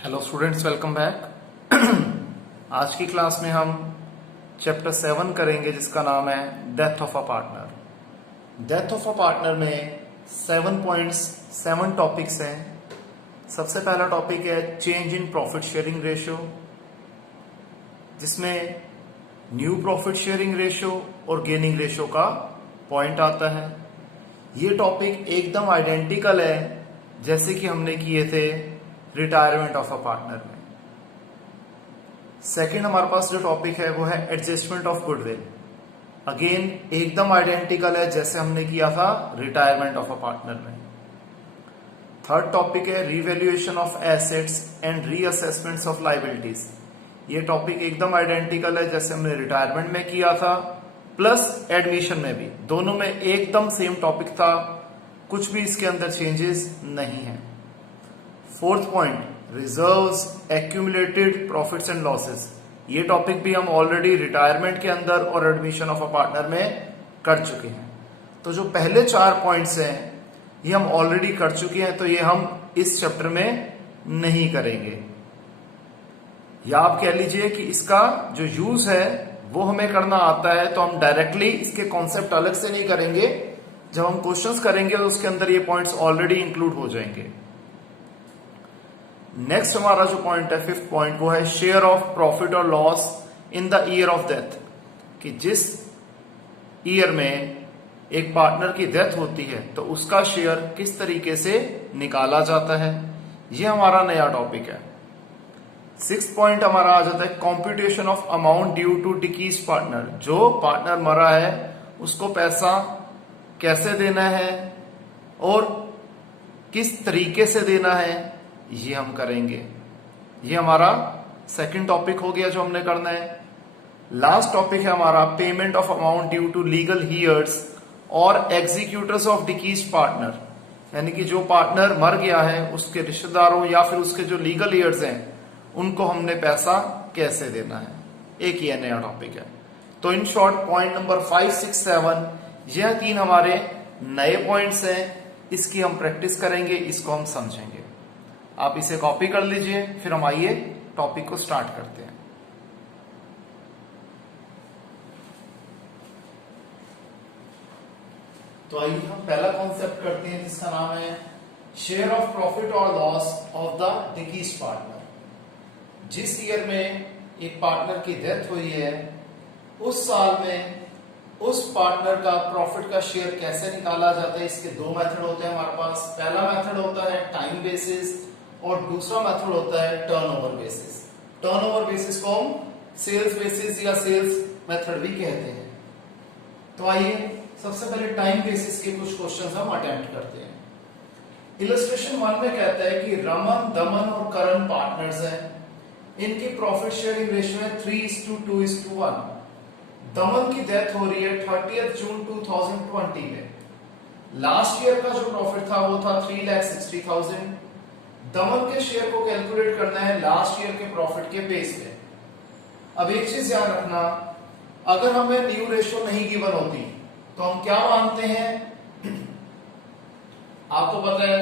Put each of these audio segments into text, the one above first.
Hello students, welcome back. आज की class में हम चैप्टर 7 करेंगे जिसका नाम है death of a partner. Death of a partner में 7 पॉइंट्स 7 टॉपिक्स हैं। सबसे पहला टॉपिक है change in profit sharing ratio, जिसमें न्यू प्रॉफिट शेयरिंग रेशियो और गेनिंग रेशियो का पॉइंट आता है। ये टॉपिक एकदम आइडेंटिकल है जैसे कि हमने किए थे रिटायरमेंट ऑफ अ पार्टनर में। सेकंड हमारे पास जो टॉपिक है वो है एडजस्टमेंट ऑफ गुडविल। अगेन एकदम आइडेंटिकल है जैसे हमने किया था रिटायरमेंट ऑफ अ पार्टनर में। थर्ड टॉपिक है revaluation of assets and reassessments of liabilities. ये टॉपिक एकदम आइडेंटिकल है जैसे हमने रिटायरमेंट में किया था प्लस एडमिशन में भी, दोनों में एकदम सेम टॉपिक था, कुछ भी इसके अंदर चेंजेस नहीं है। Fourth point reserves, accumulated profits and losses. ये टॉपिक भी हम ऑलरेडी रिटायरमेंट के अंदर और एडमिशन ऑफ अ पार्टनर में कर चुके हैं। तो जो पहले 4 पॉइंट्स हैं ये हम ऑलरेडी कर चुके हैं, तो ये हम इस चैप्टर में नहीं करेंगे। या आप कह लीजिए कि इसका जो यूज है वो हमें करना आता है, तो हम डायरेक्टली इसके कॉन्सेप्ट अलग से नहीं करेंगे। जब हम क्वेश्चंस करेंगे तो उसके अंदर ये पॉइंट्स ऑलरेडी इंक्लूड हो जाएंगे। नेक्स्ट हमारा जो पॉइंट है, 5th पॉइंट, वो है शेयर ऑफ प्रॉफिट और loss in the year of death. कि जिस ईयर में एक पार्टनर की डेथ होती है तो उसका शेयर किस तरीके से निकाला जाता है, ये हमारा नया टॉपिक है। 6th पॉइंट हमारा आ जाता है computation of amount due to डिकीज पार्टनर। जो पार्टनर मरा है उसको पैसा कैसे देना है और किस तरीके से देना है, ये हम करेंगे। ये हमारा सेकंड टॉपिक हो गया जो हमने करना है। लास्ट टॉपिक है हमारा payment of amount due to legal heirs और एग्जीक्यूटर्स ऑफ डिकीज पार्टनर। यानी कि जो पार्टनर मर गया है उसके रिश्तेदारों या फिर उसके जो लीगल हियर्स हैं उनको हमने पैसा कैसे देना है, एक ये नया टॉपिक है। तो इन शॉर्ट पॉइंट नंबर 5, 6, 7 यह 3 हमारे नए पॉइंट्स हैं। इसकी हम प्रैक्टिस करेंगे, इसको हम समझेंगे। आप इसे कॉपी कर लीजिए, फिर हम आइए टॉपिक को स्टार्ट करते हैं। तो आइए हम पहला कॉन्सेप्ट करते हैं जिसका नाम है शेयर ऑफ प्रॉफिट और लॉस ऑफ द डिकीज पार्टनर। जिस ईयर में एक पार्टनर की डेथ हुई है उस साल में उस पार्टनर का प्रॉफिट का शेयर कैसे निकाला जाता है, इसके 2 मेथड होते हैं हमारे पास। पहला मेथड होता है टाइम बेसिस और दूसरा मेथड होता है टर्नओवर बेसिस। टर्नओवर बेसिस को हम सेल्स बेसिस या सेल्स मेथड भी कहते हैं। तो आइए सबसे पहले टाइम बेसिस के कुछ क्वेश्चंस हम अटेम्प्ट करते हैं। इलस्ट्रेशन 1 में कहता है कि रमन, दमन और करण पार्टनर्स हैं। इनकी प्रॉफिट शेयरिंग रेशियो है 3:2:1। दमन की डेथ हो रही है 30 जून 2020 में। लास्ट ईयर का जो प्रॉफिट था वो था 3,60,000। दमन के शेयर को कैलकुलेट करना है लास्ट ईयर के प्रॉफिट के बेस पे। अब एक चीज ध्यान रखना, अगर हमें न्यू रेशियो नहीं गिवन होती तो हम क्या मानते हैं, आपको पता है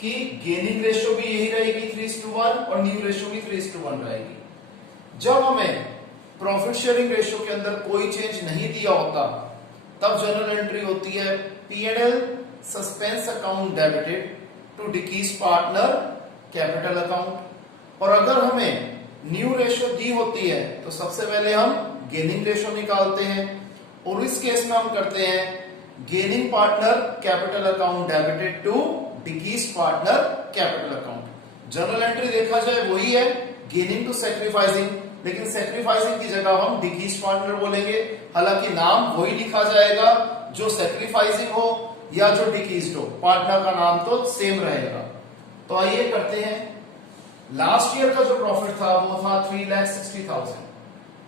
कि गेनिंग रेशियो भी यही रहेगी 3:1 और न्यू रेशियो भी 3:1 रहेगी। जब हमें प्रॉफिट शेयरिंग रेशियो के अंदर कोई चेंज नहीं दिया होता तब जनरल एंट्री होती है P&L suspense account debited to डिकीज पार्टनर कैपिटल अकाउंट। और अगर हमें न्यू रेशियो दी होती है तो सबसे पहले हम गेनिंग रेशियो निकालते हैं और इस केस में हम करते हैं gaining partner capital account debited to डिकीज partner capital account. Journal entry देखा जाए वही है, गेनिंग टू सैक्रिफाइसिंग, लेकिन सैक्रिफाइसिंग की जगह हम डिकीज पार्टनर बोलेंगे। हालांकि नाम वही लिखा जाएगा जो सैक्रिफाइसिंग हो या जो डिकीज हो, पार्टनर का नाम तो सेम रहेगा। तो आइए करते हैं। लास्ट ईयर का जो प्रॉफिट था वो था 3,60,000।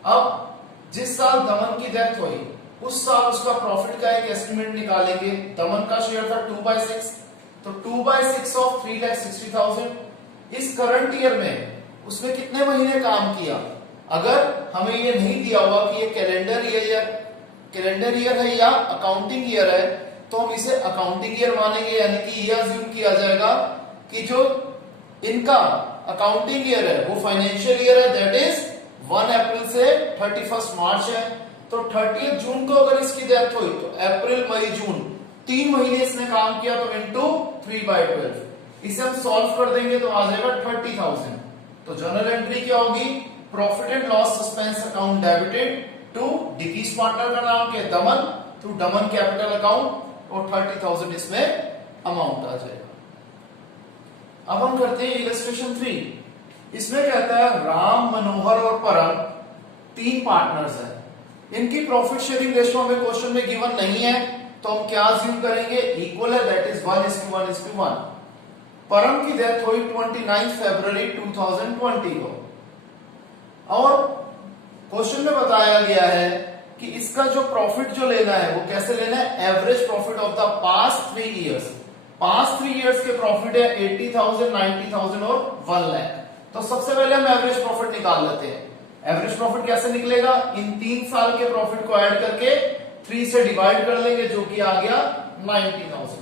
अब जिस साल दमन की डेथ हुई उस साल उसका प्रॉफिट का एक एस्टिमेट निकालेंगे। दमन का शेयर था 2/6, तो 2/6 ऑफ 3,60,000। इस करंट ईयर में उसने कितने महीने काम किया, अगर हमें ये नहीं दिया हुआ कि ये कैलेंडर ईयर है या अकाउंटिंग ईयर है, तो हम इसे अकाउंटिंग ईयर मानेंगे। यानी कि ये अज्यूम किया जाएगा कि जो इनका अकाउंटिंग ईयर है वो फाइनेंशियल ईयर है, दैट इज 1 अप्रैल से 31 मार्च है। तो 30 जून को अगर इसकी डेथ हुई तो अप्रैल मई जून 3 महीने इसने काम किया, तो इंटू 3/12 इसे हम सॉल्व कर देंगे तो आ जाएगा 30,000। तो जर्नल एंट्री क्या होगी, profit and loss suspense account debited to डिकीज पार्टनर का नाम क्या है दमन, थ्रू दमन कैपिटल अकाउंट, और 30,000 इसमें अमाउंट आ जाएगा। अब हम करते हैं इलस्ट्रेशन 3। इसमें कहता है राम, मनोहर और परम 3 पार्टनर्स हैं, इनकी प्रॉफिट शेयरिंग रेशियो हमें क्वेश्चन में गिवन नहीं है, तो हम क्या अज्यूम करेंगे, इक्वल है, दैट इज 1:1:1। परम की डेथ हुई 29 फरवरी 2020 को, और क्वेश्चन में बताया गया है कि इसका जो प्रॉफिट जो लेना है वो कैसे लेना है, average profit of the past 3 years. Past 3 years के प्रॉफिट है 80,000, 90,000 और 1 लाख। तो सबसे पहले हम एवरेज प्रॉफिट निकाल लेते हैं। एवरेज प्रॉफिट कैसे निकलेगा, इन 3 साल के प्रॉफिट को ऐड करके 3 से डिवाइड कर लेंगे, जो कि आ गया 90,000।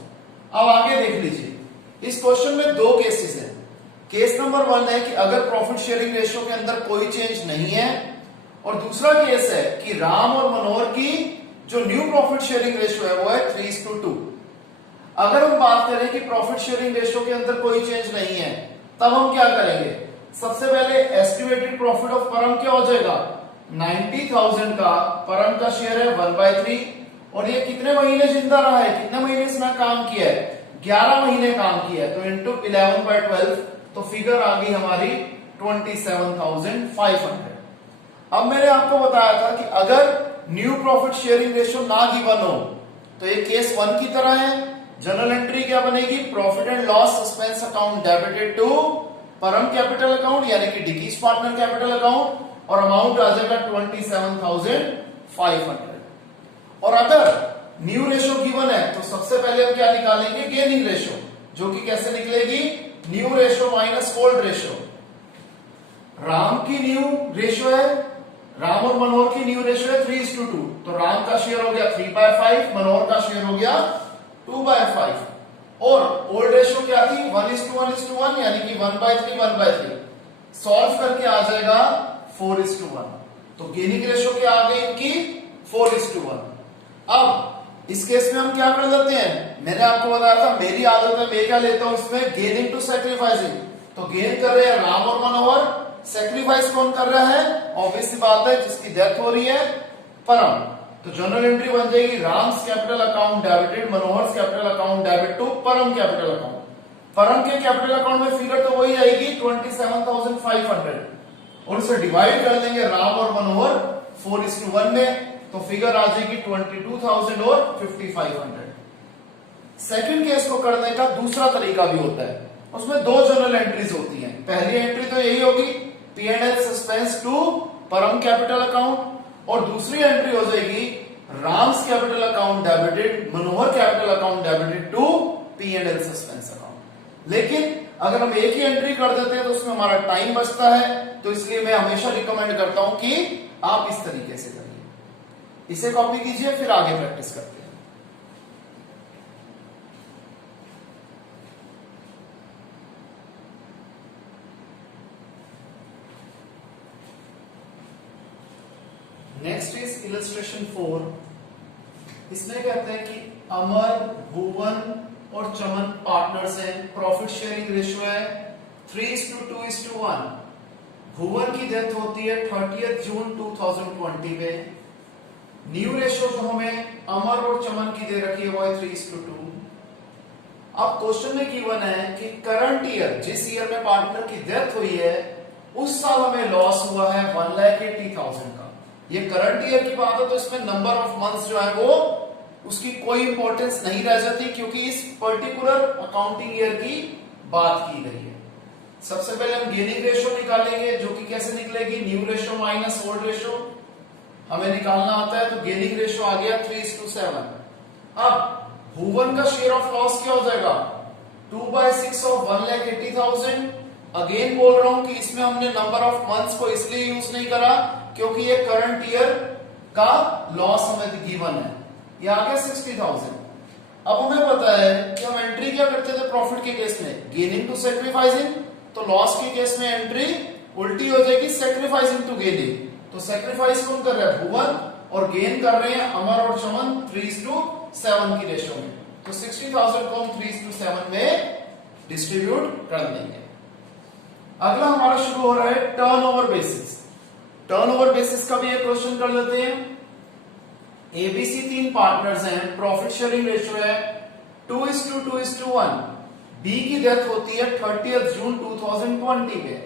अब आगे देख लीजिए, इस क्वेश्चन में 2 केसेस हैं। केस नंबर 1 है कि अगर प्रॉफिट शेयरिंग रेशियो के अंदर कोई चेंज नहीं है, और दूसरा केस है कि राम और मनोहर की जो न्यू प्रॉफिट शेयरिंग रेशियो है वो है 3:2। अगर हम बात करें कि प्रॉफिट शेयरिंग रेशियो के अंदर कोई चेंज नहीं है, तब हम क्या करेंगे, सबसे पहले एस्टिमेटेड प्रॉफिट ऑफ परम क्या हो जाएगा, 90,000 का परम का शेयर है 1/3, और ये कितने महीने जिंदा रहा है, कितने महीने इसमें काम किया है, 11 महीने काम किया है, तो इंटू 11/12, तो फिगर आ गई हमारी 27,500। अब मैंने आपको बताया था कि अगर न्यू प्रॉफिट शेयरिंग रेशियो ना गिवन हो तो ये केस 1 की तरह है। जर्नल एंट्री क्या बनेगी, profit and loss suspense account debited to Param capital account यानी कि डिकीज पार्टनर कैपिटल अकाउंट, और अमाउंट आ जाएगा 27,500। और अगर न्यू रेशियो गिवन है तो सबसे पहले हम क्या निकालेंगे, गेनिंग रेशियो, जो कि कैसे निकलेगी, new ratio minus old ratio. Ram की न्यू रेशियो है, राम और मनोहर की न्यू रेशियो है 3:2, तो राम का शेयर हो गया 3/5, मनोहर का शेयर हो गया 2/5, और ओल्ड रेशियो क्या थी 1:1:1 यानी कि 1/3 1/3, सॉल्व करके आ जाएगा 4:1। तो गेनिंग रेशियो क्या आ गई इनकी 4:1। अब इस केस में हम क्या कर लेते हैं, मैंने आपको बताया था मेरी आदत है, मैं क्या लेता हूं इसमें, गेनिंग टू सैक्रिफाइसिंग। तो गेन कर रहे हैं राम और मनोहर, सैक्रिफाइस कौन कर रहा है, ऑब्वियसली बात है जिसकी डेथ हो रही है परम। तो जर्नल एंट्री बन जाएगी Ram's capital account debited Manohar's capital account debit to Param capital account. Param के कैपिटल अकाउंट में फिगर तो वही आएगी 27,500, और इसे डिवाइड कर देंगे राम और मनोहर 4:1 में, तो फिगर आ जाएगी 22,000 और 5,500। सेकंड केस को करने का दूसरा तरीका भी होता है, उसमें 2 जर्नल एंट्रीज होती हैं। पहली एंट्री तो यही होगी P&L suspense to Param capital account, और दूसरी एंट्री हो जाएगी Ram's capital account debited Manohar capital account debited to P&L suspense account. लेकिन अगर हम एक ही एंट्री कर देते हैं तो उसमें हमारा टाइम बचता है, तो इसलिए मैं हमेशा रिकमेंड करता हूं कि आप इस तरीके से करिए। इसे कॉपी कीजिए, फिर आगे प्रैक्टिस करते हैं। Next is illustration 4। इसमें कहते हैं कि अमर, भुवन और चमन पार्टनर्स हैं, प्रॉफिट शेयरिंग रेशियो है 3:2:1। भुवन की डेथ होती है 30 जून 2020 में। न्यू रेशियो जो हमें अमर और चमन की दे रखी है वो है 3:2। अब क्वेश्चन में गिवन है कि करंट ईयर, जिस ईयर में पार्टनर की डेथ हुई है उस साल हमें लॉस हुआ है 1,80,000 का। ये करंट ईयर की बात है तो इसमें नंबर ऑफ मंथ्स जो है वो उसकी कोई इंपॉर्टेंस नहीं रह जाती, क्योंकि इस पर्टिकुलर अकाउंटिंग ईयर की बात की गई है। सबसे पहले हम गेनिंग रेशियो निकालेंगे, जो कि कैसे निकलेगी, new ratio minus old ratio हमें निकालना आता है, तो गेनिंग रेशियो आ गया 3:7। अब भुवन का शेयर ऑफ लॉस क्या हो जाएगा 2/6 ऑफ 1,80,000। अगेन बोल रहा हूं कि इसमें हमने नंबर ऑफ मंथ्स को इसलिए यूज नहीं करा क्योंकि ये करंट ईयर का लॉस हमें गिवन है, ये आ गया 60,000। अब हमें पता है कि हम एंट्री क्या करते थे प्रॉफिट के केस में, गेनिंग टू सैक्रिफाइसिंग, तो लॉस के केस में एंट्री उल्टी हो जाएगी, सैक्रिफाइसिंग टू गेनिंग। तो सैक्रिफाइस कौन कर रहा है? भुवन, और गेन कर रहे हैं अमर और चमन 3:7 की रेशो में। तो 60,000 को हम 3:7 में डिस्ट्रीब्यूट कर देंगे। अगला हमारा शुरू हो रहा है टर्नओवर बेसिस। टर्नओवर बेसिस का भी एक क्वेश्चन कर लेते हैं। एबीसी 3 पार्टनर्स हैं, प्रॉफिट शेयरिंग रेशियो है 2:2:1। बी की डेथ होती है 30 जून 2020 में।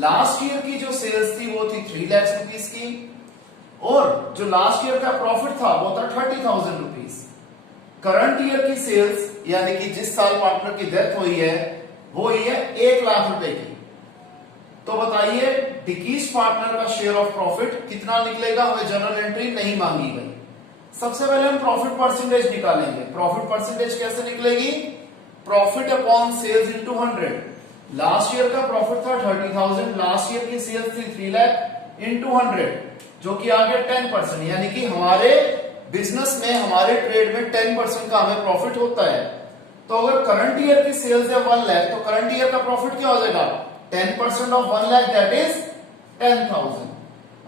लास्ट ईयर की जो सेल्स थी वो थी 3 लाख रुपीस की, और जो लास्ट ईयर का प्रॉफिट था वो था 30,000 रुपीस। करंट ईयर की सेल्स यानी कि जिस साल पार्टनर की डेथ हुई है वो हुई है 1 लाख रुपए की। तो बताइए डिकीज पार्टनर का शेयर ऑफ प्रॉफिट कितना निकलेगा? हमें जनरल एंट्री नहीं मांगी गई। सबसे पहले हम प्रॉफिट परसेंटेज निकालेंगे। प्रॉफिट परसेंटेज कैसे निकलेगी? Profit upon sales into 100। Last year का प्रॉफिट था 30,000, लास्ट ईयर की सेल्स थी 3 लाख इनटू 100, जो कि आ गया 10%। यानी कि हमारे बिजनेस में, हमारे ट्रेड में 10% का हमें प्रॉफिट होता है। तो अगर करंट ईयर की सेल्स है 1 लाख, तो करंट ईयर का प्रॉफिट क्या हो जाएगा? 10% ऑफ 1 लाख दैट इज 10,000।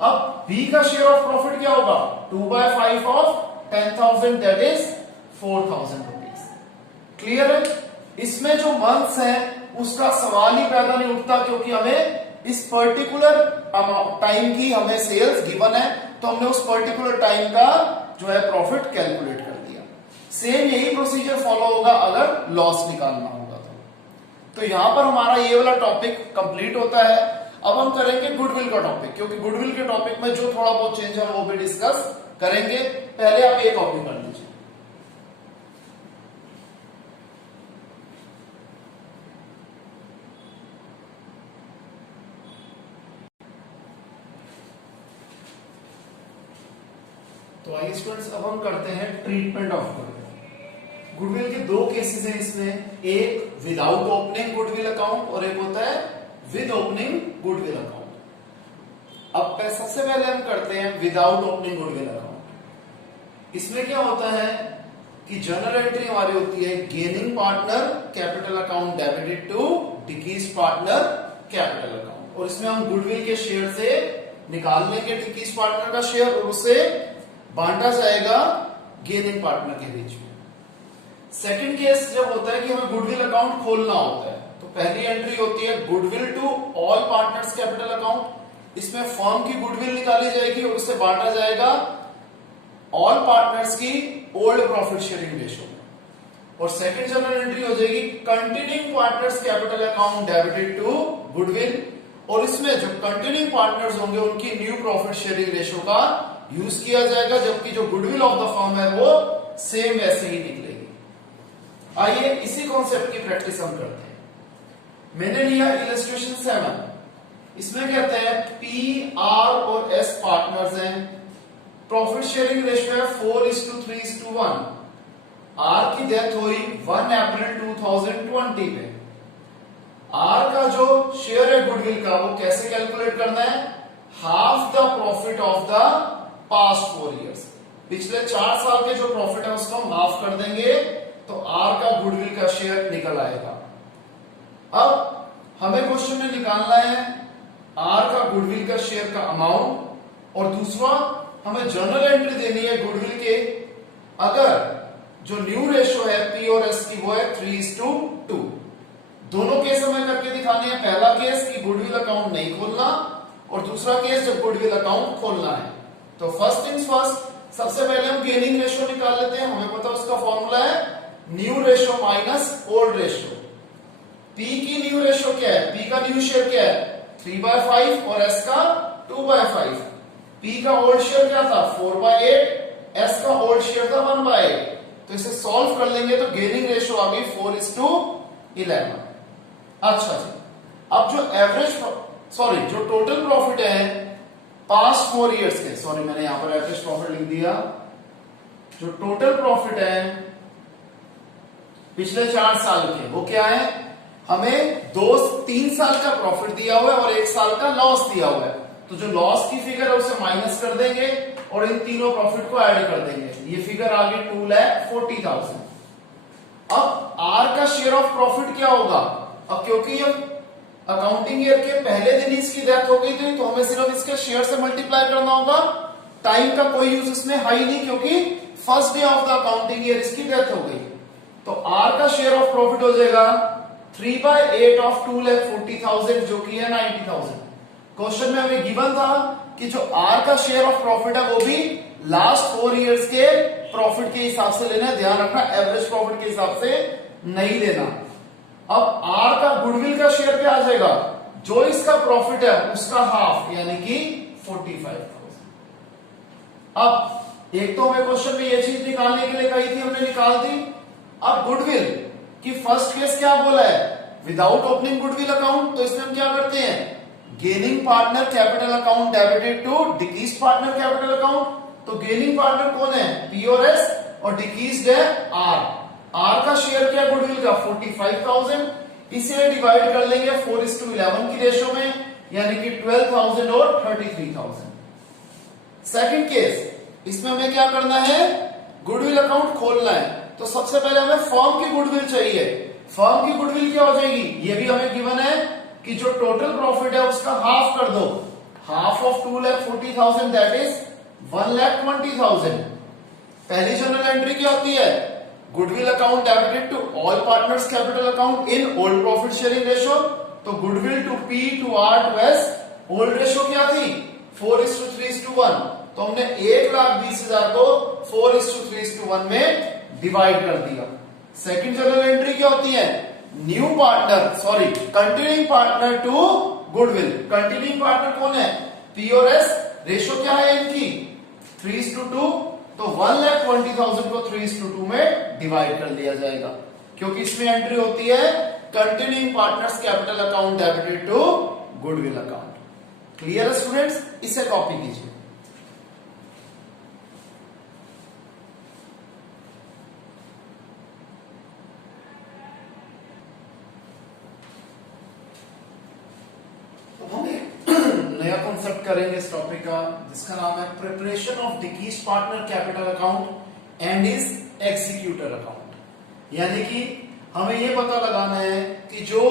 अब बी का शेयर ऑफ प्रॉफिट क्या होगा? 2/5 of 10,000 that is 4,000 rupees. Clear है? इसमें जो मंथ्स हैं उसका सवाल ही पैदा नहीं उठता, क्योंकि हमें इस पर्टिकुलर टाइम की हमें सेल्स गिवन है, तो हमने उस पर्टिकुलर टाइम का जो है प्रॉफिट कैलकुलेट कर दिया। सेम यही प्रोसीजर फॉलो होगा अगर लॉस निकालना होगा तो यहां पर हमारा ये वाला टॉपिक कंप्लीट होता है। अब हम करेंगे गुडविल का टॉपिक, क्योंकि गुडविल के टॉपिक में जो थोड़ा बहुत चेंज है वो भी डिस्कस करेंगे। पहले आप ये कॉपी कर लीजिए। तो आइए स्टूडेंट्स, अब हम करते हैं ट्रीटमेंट ऑफ गुडविल। गुडविल के दो केसेस हैं इसमें, एक विदाउट ओपनिंग गुडविल अकाउंट और एक होता है विद ओपनिंग गुडविल अकाउंट। अब सबसे पहले हम करते हैं विदाउट ओपनिंग गुडविल अकाउंट। इसमें क्या होता है कि जर्नल एंट्री हमारी होती है gaining partner capital account debited to decrease partner capital account, और इसमें हम गुडविल के शेयर से निकाल लेंगे डिक्रीज पार्टनर का शेयर और उसे बांटा जाएगा गेनिंग पार्टनर के बीच में। सेकंड केस जब होता है कि हमें गुडविल अकाउंट खोलना होता है, तो पहली एंट्री होती है goodwill to all partners capital account. इसमें फर्म की गुडविल निकाली जाएगी और उससे बांटा जाएगा ऑल पार्टनर्स की ओल्ड प्रॉफिट शेयरिंग रेशियो में। और सेकंड जनरल एंट्री हो जाएगी continuing partners capital account debited to goodwill, और इसमें जो कंटिन्यूइंग पार्टनर्स होंगे उनकी न्यू प्रॉफिट शेयरिंग रेशियो का यूज किया जाएगा, जबकि जो गुडविल ऑफ द फर्म है वो सेम वैसे ही निकलेगी। आइए इसी कॉन्सेप्ट की प्रैक्टिस हम करते हैं। मैंने लिया इलस्ट्रेशन 7। इसमें कहते हैं पी, आर और एस पार्टनर्स हैं, प्रॉफिट शेयरिंग रेशियो है 4:3:1। आर की डेथ हुई 1 अप्रैल 2020 में। आर का जो शेयर है गुडविल का वो कैसे कैलकुलेट करना है? Half the profit of the past 4 years. पिछले 4 साल के जो प्रॉफिट है उसको हम हाफ कर देंगे, तो आर का गुडविल का शेयर निकल आएगा। अब हमें क्वेश्चन में निकालना है आर का गुडविल का शेयर का अमाउंट, और दूसरा हमें जर्नल एंट्री देनी है गुडविल के। अगर जो न्यू रेशियो है पी और एस की वो है 3:2। दोनों केस हमें करके दिखाने हैं। पहला केस कि गुडविल अकाउंट नहीं खोलना, और दूसरा केस जब गुडविल अकाउंट खोलना है। तो फर्स्ट थिंग्स फर्स्ट, सबसे पहले हम गेनिंग रेशियो निकाल लेते हैं। हमें पता उसका फॉर्मूला है new ratio minus old ratio. P की न्यू रेशियो क्या है? पी का न्यू शेयर क्या है? 3/5 और एस का 2/5। पी का ओल्ड शेयर क्या था? 4/8, एस का ओल्ड शेयर था 1/8। तो इसे सॉल्व कर लेंगे तो गेनिंग रेशियो आ गई 4:11। अच्छा जी, अब जो जो टोटल प्रॉफिट है पास्ट 4 इयर्स के, सॉरी मैंने यहां पर एवरेज प्रॉफिट लिख दिया। जो टोटल प्रॉफिट है पिछले 4 साल के वो क्या है? हमें 3 साल का प्रॉफिट दिया हुआ है और 1 साल का लॉस दिया हुआ है। तो जो लॉस की फिगर है उसे माइनस कर देंगे और इन तीनों प्रॉफिट को ऐड कर देंगे। ये फिगर आ गई 2,40,000। अब आर का शेयर ऑफ प्रॉफिट क्या होगा? अब क्योंकि ये अकाउंटिंग ईयर के पहले दिन इसकी डेथ हो गई थी तो हमें सिर्फ इसके शेयर से मल्टीप्लाई करना होगा। टाइम का कोई यूज इसमें है ही नहीं क्योंकि first day of the accounting year इसकी डेथ हो गई। तो आर का शेयर ऑफ प्रॉफिट हो जाएगा 3/8 ऑफ 2,40,000 जो कि है 90,000। क्वेश्चन में हमें गिवन था कि जो आर का शेयर ऑफ प्रॉफिट है वो भी लास्ट 4 इयर्स के प्रॉफिट के हिसाब से लेना है। ध्यान रखना एवरेज प्रॉफिट के हिसाब से नहीं लेना। अब आर का गुडविल का शेयर क्या आ जाएगा, जो इसका प्रॉफिट है उसका हाफ यानी कि 45,000। अब एक तो हमें क्वेश्चन में ये चीज निकालने के लिए कही थी, हमने निकाल दी। अब गुडविल की फर्स्ट केस क्या बोला है, विदाउट ओपनिंग गुडविल अकाउंट। तो इसमें हम क्या करते हैं, gaining partner capital account debited to decreased partner capital account. तो गेनिंग पार्टनर कौन है, पी और एस, और डिक्रीज्ड है आर। आर का शेयर क्या गुडविल का 45,000, इसे डिवाइड कर लेंगे 4:11 की रेशो में यानी कि 12,000 और 33,000। सेकंड केस, इसमें हमें क्या करना है, गुडविल अकाउंट खोलना है। तो सबसे पहले हमें फर्म की गुडविल चाहिए। फर्म की गुडविल क्या हो जाएगी, ये भी हमें गिवन है कि जो टोटल प्रॉफिट है उसका हाफ कर दो। Half of 2,40,000 that is 1,20,000। पहली जनरल एंट्री क्या होती है, goodwill account debited to all partners capital account in old profit sharing ratio. तो goodwill to P to R to S, old ratio क्या थी 4:3:1। तो हमने 1,20,000 को 4:3:1 में डिवाइड कर दिया। सेकंड जनरल एंट्री क्या होती है, new partner sorry continuing partner to goodwill. Continuing partner कौन है, पी और एस। रेशो क्या है इनकी 3:2। तो 1,20,000 को 3:2 में डिवाइड कर दिया जाएगा क्योंकि इसमें एंट्री होती है continuing partners capital account debited to goodwill account. Clear है स्टूडेंट्स, इसे कॉपी कीजिए। नया कॉन्सेप्ट करेंगे इस टॉपिक का जिसका नाम है preparation of decreased partner capital account and is executor account. यानी कि हमें यह पता लगाना है कि जो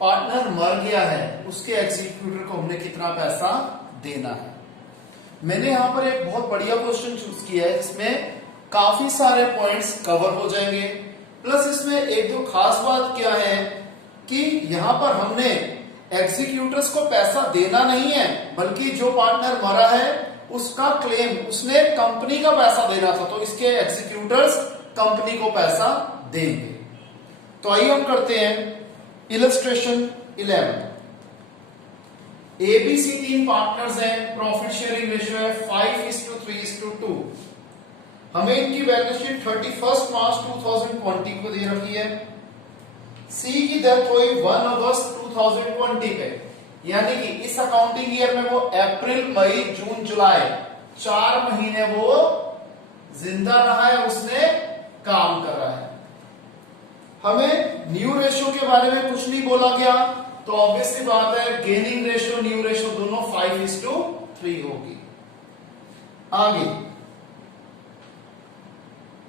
पार्टनर मर गया है उसके एग्जीक्यूटर को हमने कितना पैसा देना है। मैंने यहां पर एक बहुत बढ़िया क्वेश्चन चूज किया है जिसमें काफी सारे पॉइंट्स कवर हो जाएंगे। प्लस इसमें एक दो खास बात क्या है कि यहां पर हमने एग्जीक्यूटर्स को पैसा देना नहीं है बल्कि जो पार्टनर मरा है उसका क्लेम उसने कंपनी का पैसा देना था, तो इसके एग्जीक्यूटर्स कंपनी को पैसा देंगे। तो आइए हम करते हैं इलस्ट्रेशन 11। एबीसी 3 पार्टनर्स हैं, प्रॉफिट शेयरिंग रेशियो है 5:3:2। हमें इनकी बैलेंस शीट 31 मार्च 2020 को दे रखी है। सी की डेथ हुई 1 अगस्त 2020 पे, यानी कि इस अकाउंटिंग ईयर में वो अप्रैल मई जून जुलाई 4 महीने वो जिंदा रहा है, उसने काम करा है। हमें न्यू रेशियो के बारे में कुछ नहीं बोला गया तो ऑब्वियसली बात है गेनिंग रेशियो न्यू रेशियो दोनों 5:3 होगी। आगे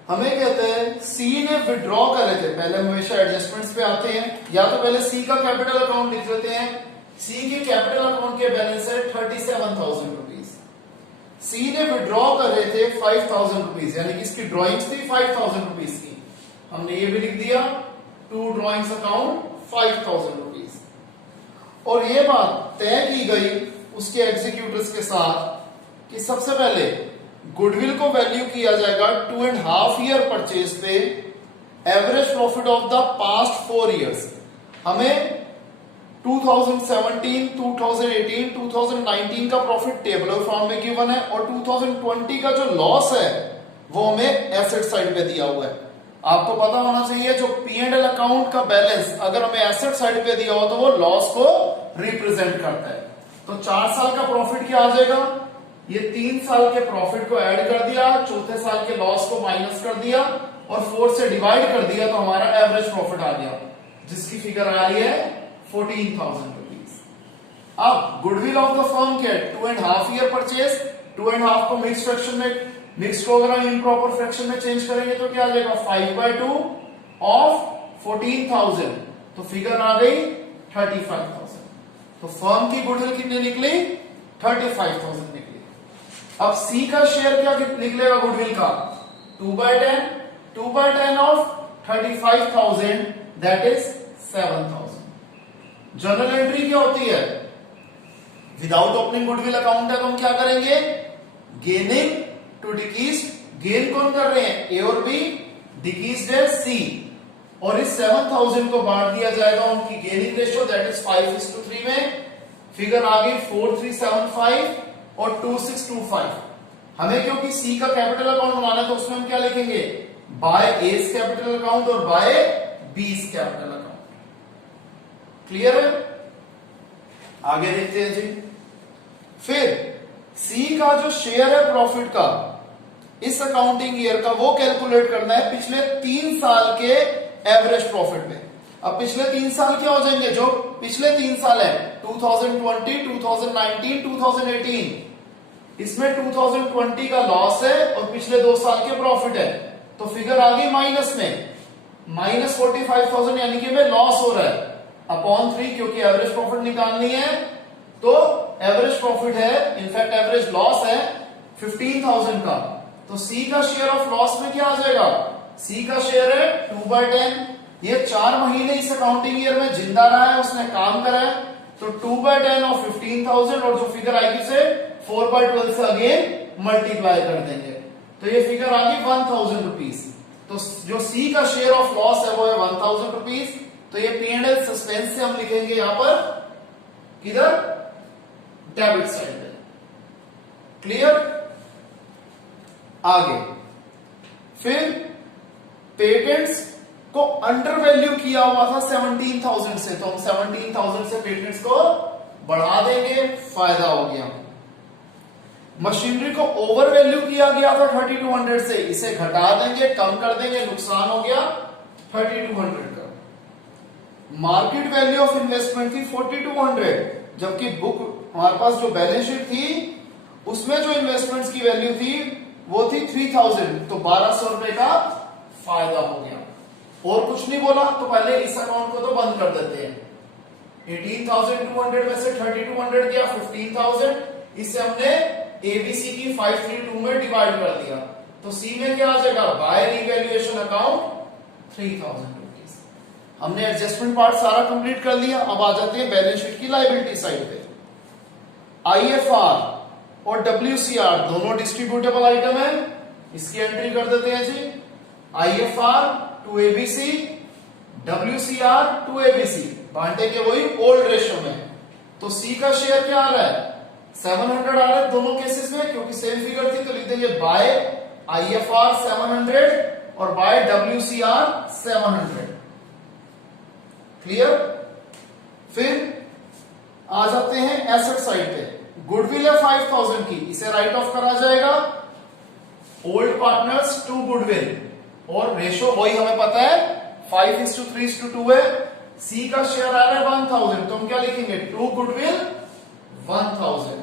हमें कहते हैं सी ने विड्रॉ करे थे, पहले हमेशा एडजस्टमेंट्स पे आते हैं, या तो पहले सी का कैपिटल अकाउंट लिख लेते हैं। सी के कैपिटल अकाउंट के बैलेंस है 37,000 रुपीज। सी ने विड्रॉ करे थे 5,000 रुपीज, यानी कि इसकी ड्रॉइंग्स थी 5,000 रुपीज की। हमने ये भी लिख दिया टू ड्रॉइंग्स अकाउंट 5,000 रुपीज। और ये बात तय की गई उसके एग्जीक्यूटर्स के साथ कि सबसे पहले गुडविल को वैल्यू किया जाएगा 2.5 ईयर परचेज पे, average profit of the past 4 years. हमें 2017, 2018, 2019 का प्रॉफिट टेबल फॉर्म में गिवन है और 2020 का जो लॉस है वो हमें एसेट साइड पे दिया हुआ है। आपको पता होना चाहिए जो P&L अकाउंट का बैलेंस अगर हमें एसेट साइड पे दिया हो तो वो लॉस को रिप्रेजेंट करता है। तो 4 साल का प्रॉफिट क्या आ जाएगा, ये 3 साल के प्रॉफिट को ऐड कर दिया, चौथे साल के लॉस को माइनस कर दिया और 4 से डिवाइड कर दिया तो हमारा एवरेज प्रॉफिट आ गया जिसकी फिगर आ रही है 14,000 रुपीज। अब गुडविल ऑफ द फर्म क्या है 2.5 ईयर परचेज, 2.5 को मिक्स फ्रैक्शन में मिक्स को अगर हम इम्प्रॉपर फ्रैक्शन में चेंज करेंगे तो क्या आ जाएगा 5/2 ऑफ 14,000, तो फिगर आ गई 35,000। तो फर्म की गुडविल कितनी निकली? 35,000 निकली। अब सी का शेयर क्या निकलेगा गुडविल का? 2/10, 2/10 of 35,000 that is 7,000। Journal entry क्या होती है? विदाउट ओपनिंग गुडविल अकाउंट है तो हम क्या करेंगे? Gaining to decrease. गेन कौन कर रहे हैं? ए और बी, डिक्रीज्ड है सी, और इस 7,000 को बांट दिया जाएगा उनकी गेनिंग रेशियो दैट इज 5:3 में। फिगर आ गई 4375 और 2625। हमें क्योंकि सी का कैपिटल अकाउंट बनाना है तो उसमें हम क्या लिखेंगे? बाय एज कैपिटल अकाउंट और by B's capital account. Clear है? आगे देखते हैं जी। फिर सी का जो शेयर है प्रॉफिट का इस अकाउंटिंग ईयर का, वो कैलकुलेट करना है पिछले 3 साल के एवरेज प्रॉफिट में। अब पिछले 3 साल क्या हो जाएंगे? जो पिछले 3 साल है 2020, 2019, 2018, इसमें 2020 का लॉस है और पिछले 2 साल के प्रॉफिट है, तो फिगर आ गई माइनस में, -45,000, यानी कि में लॉस हो रहा है अपॉन 3, क्योंकि एवरेज प्रॉफिट निकालनी है तो एवरेज प्रॉफिट है, इनफैक्ट एवरेज लॉस है 15,000 का। तो सी का शेयर ऑफ लॉस में क्या आ जाएगा? सी का शेयर है 2/10। ये 4 महीने इस अकाउंटिंग ईयर में जिंदा रहा है, उसने काम करा है, तो 2/10 ऑफ 15,000 और जो फिगर आएगी उसे 4/12 से अगेन मल्टीप्लाई कर देंगे, तो ये फिगर आ गई 1,000 रुपीज। तो जो सी का शेयर ऑफ लॉस है वो है 1,000 रुपीज। तो ये P&L सस्पेंस से हम लिखेंगे यहां पर, किधर? डेबिट साइड पे। क्लियर? आगे फिर पेटेंट्स को अंडर वैल्यू किया हुआ था 17,000 से, तो हम 17,000 से पेटेंट्स को बढ़ा देंगे, फायदा हो गया। मशीनरी को ओवर वैल्यू किया गया था 3200 से, इसे घटा देंगे, कम कर देंगे, नुकसान हो गया 3200 का। मार्केट वैल्यू ऑफ इन्वेस्टमेंट थी 4200, जबकि बुक हमारे पास जो बैलेंस शीट थी उसमें जो इन्वेस्टमेंट्स की वैल्यू थी वो थी 3000, तो 1200 रुपए का फायदा हो गया। और कुछ नहीं बोला तो पहले इस अकाउंट को तो बंद कर देते हैं। 18,200 में से 3200 गया 15,000, इससे हमने एबीसी की 532 में डिवाइड कर दिया, तो सी में क्या आ जाएगा? By revaluation account 3,000 rupees. हमने एडजस्टमेंट पार्ट सारा कंप्लीट कर लिया। अब आ जाते हैं बैलेंस शीट की लायबिलिटी साइड पे। आईएफआर और WCR दोनों डिस्ट्रीब्यूटेबल आइटम है, इसकी एंट्री कर देते हैं जी। IFR to ABC, WCR to ABC, बांटेंगे वही ओल्ड रेशियो में। तो C का शेयर क्या आ रहा है? 700 आ रहा है दोनों केसेस में, क्योंकि सेम फिगर थी, तो लिख देंगे बाय IFR 700 और बाय WCR 700। क्लियर? फिर आ जाते हैं एसेट साइड पे। गुडविल है 5,000 की, इसे राइट ऑफ करा जाएगा। ओल्ड पार्टनर्स टू गुडविल, और रेशो वही हमें पता है 5:3:2 है। सी का शेयर आ रहा है 1,000, तो हम क्या लिखेंगे? To goodwill 1,000।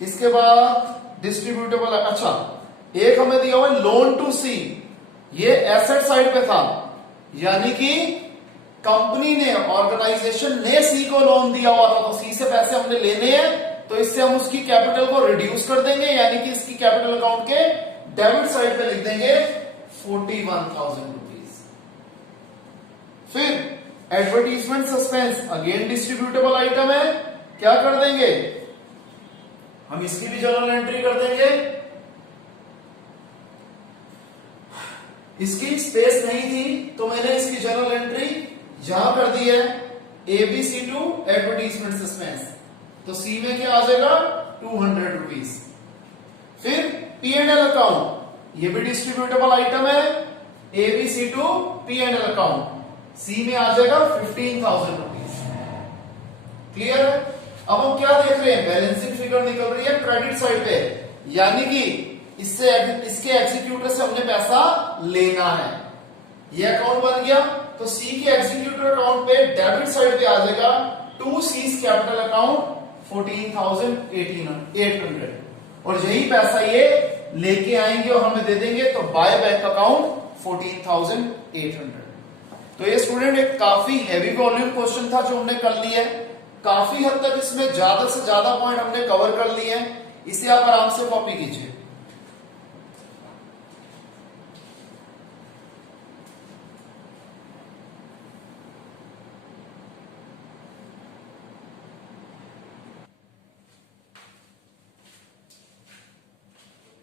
इसके बाद डिस्ट्रीब्यूटेबल, अच्छा एक हमें दिया हुआ है लोन टू सी, ये एसेट साइड पे था, यानी कि कंपनी ने, ऑर्गेनाइजेशन ने सी को लोन दिया हुआ था, तो सी से पैसे हमने लेने हैं, तो इससे हम उसकी कैपिटल को रिड्यूस कर देंगे, यानी कि इसकी कैपिटल अकाउंट के डेबिट साइड पे लिख देंगे 41,000 रुपीज। फिर advertisement suspense, again distributable item है, क्या कर देंगे? हम इसकी भी जर्नल एंट्री कर देंगे। इसकी स्पेस नहीं थी तो मैंने इसकी जर्नल एंट्री यहां कर दी है, ABC टू एडवर्टीजमेंट सस्पेंस, तो सी में क्या आ जाएगा? 200 रुपीज। फिर P&L अकाउंट, ये भी डिस्ट्रीब्यूटेबल आइटम है, ABC टू P&L अकाउंट, सी में आ जाएगा 15,000 रुपीज। क्लियर है? अब हम क्या देख रहे हैं? बैलेंसिंग फिगर निकल रही है क्रेडिट साइड पे, यानी कि इसके एग्जीक्यूटर से हमने पैसा लेना है। ये अकाउंट बन गया, तो सी के एग्जीक्यूटर अकाउंट पे डेबिट साइड पे आ जाएगा टू सीज कैपिटल अकाउंट 14,800, और यही पैसा ये लेके आएंगे और हमें दे देंगे, तो बाय बैंक अकाउंट 14,800। तो ये स्टूडेंट एक काफी हैवी वॉल्यूम क्वेश्चन था जो हमने कर लिया है। काफी हद तक इसमें ज्यादा से ज्यादा पॉइंट हमने कवर कर लिए हैं, इसे आप आराम से कॉपी कीजिए।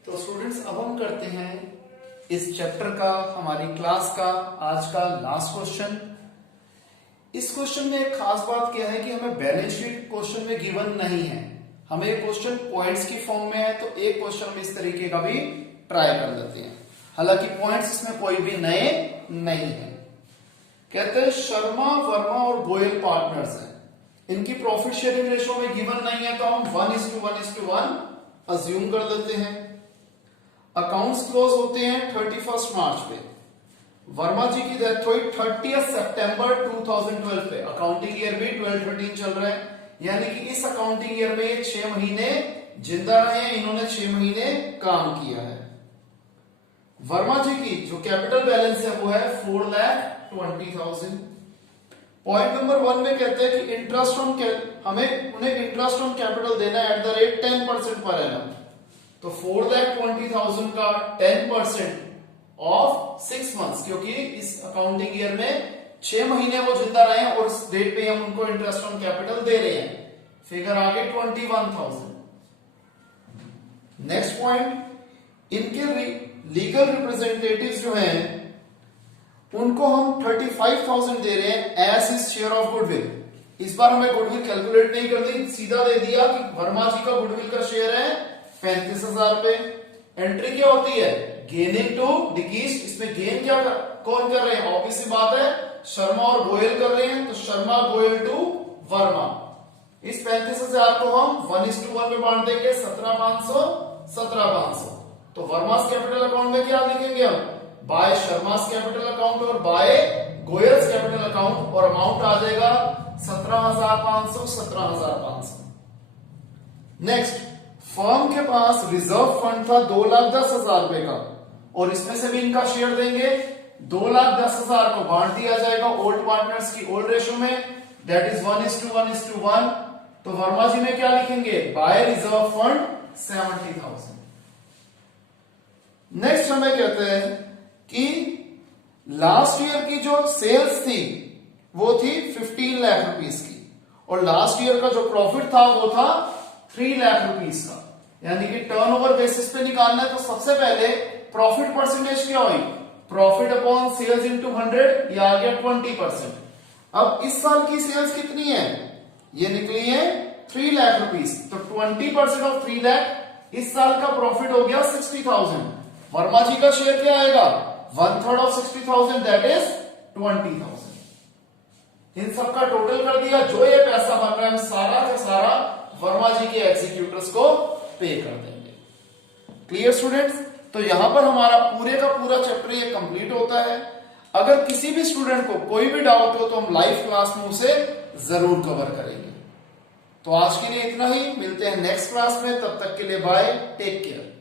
तो स्टूडेंट्स अब हम करते हैं इस चैप्टर का, हमारी क्लास का आज का लास्ट क्वेश्चन। इस क्वेश्चन में एक खास बात क्या है कि हमें बैलेंस शीट क्वेश्चन में गिवन नहीं है, हमें क्वेश्चन पॉइंट्स की फॉर्म में है। तो एक क्वेश्चन हम इस तरीके का भी ट्राई कर लेते हैं, हालांकि पॉइंट्स इसमें कोई भी नए नहीं है। कहते हैं शर्मा वर्मा और गोयल पार्टनर्स हैं, इनकी प्रॉफिट शेयरिंग रेशो में गिवन नहीं है, तो हम 1:1:1 अज्यूम कर लेते हैं। अकाउंट्स क्लोज होते हैं 31 मार्च पे, वर्मा जी की डेथ हुई 30 सितंबर 2012 पे, अकाउंटिंग ईयर भी 12-13 चल रहा है, यानी कि इस अकाउंटिंग ईयर में ये 6 महीने जिंदा रहे, इन्होंने 6 महीने काम किया है। वर्मा जी की जो कैपिटल बैलेंस है वो है 4,20,000। पॉइंट नंबर 1 में कहते हैं कि इंटरेस्ट ऑन हमें उन्हें इंटरेस्ट ऑन कैपिटल देना है at the rate 10% per annum. तो 4,20,000 का 10% ऑफ 6 मंथ्स, क्योंकि इस अकाउंटिंग ईयर में 6 महीने वो जिंदा रहे और उस डेट पे हम उनको इंटरेस्ट ऑन कैपिटल दे रहे हैं। फिगर आगे 21,000। नेक्स्ट पॉइंट, इनके लीगल रिप्रेजेंटेटिव्स जो हैं उनको हम 35,000 दे रहे हैं as his share of goodwill. इस बार हमें गुडविल कैलकुलेट नहीं करनी, सीधा दे दिया कि वर्मा जी का गुडविल का शेयर है 35,000 पे। एंट्री क्या होती है, गेनिंग टू डिकीस्ट, इसमें गेन क्या कौन कर रहे हैं, ऑब्वियस सी बात है शर्मा और गोयल कर रहे हैं, तो शर्मा गोयल टू वर्मा। इस 35,000 को हम 1:1 में बांट देंगे, 17,500 17,500। तो वर्मास कैपिटल अकाउंट में क्या लिखेंगे हम, बाय शर्मास कैपिटल अकाउंट और बाय गोयल्स कैपिटल अकाउंट, और अमाउंट आ जाएगा 17,500 17,500। नेक्स्ट, फर्म के पास रिजर्व फंड था 2,10,000 रुपए का, और इसमें से भी इनका शेयर देंगे। 2,10,000 को बांट दिया जाएगा ओल्ड पार्टनर्स की ओल्ड रेशो में, दैट इज 1:1:1। तो वर्मा जी में क्या लिखेंगे, बाय रिजर्व फंड 70,000। नेक्स्ट हमें कहते हैं कि लास्ट ईयर की जो सेल्स थी वो थी 15 लाख रुपीस की, और लास्ट ईयर का जो प्रॉफिट था वो था 3 लाख रुपीस का, यानी कि टर्नओवर बेसिस पे निकालना है। तो सबसे पहले प्रॉफिट परसेंटेज क्या हुई, प्रॉफिट अपॉन सेल्स इनटू 100, ये आ गया 20%। अब इस साल की सेल्स कितनी है, ये निकली है 3 लाख रुपीस, तो 20% ऑफ 3 लाख, इस साल का प्रॉफिट हो गया 60,000। वर्मा जी का शेयर क्या आएगा, 1/3 ऑफ 60,000, दैट इज 20,000। इन सब का टोटल कर दिया, जो ये पैसा बन रहा है हम सारा का सारा वर्मा जी के एग्जीक्यूटर्स को पे कर देंगे। क्लियर स्टूडेंट्स, तो यहां पर हमारा पूरे का पूरा चैप्टर ये कंप्लीट होता है। अगर किसी भी स्टूडेंट को कोई भी डाउट हो तो हम लाइव क्लास में उसे जरूर कवर करेंगे। तो आज के लिए इतना ही, मिलते हैं नेक्स्ट क्लास में, तब तक के लिए बाय, टेक केयर।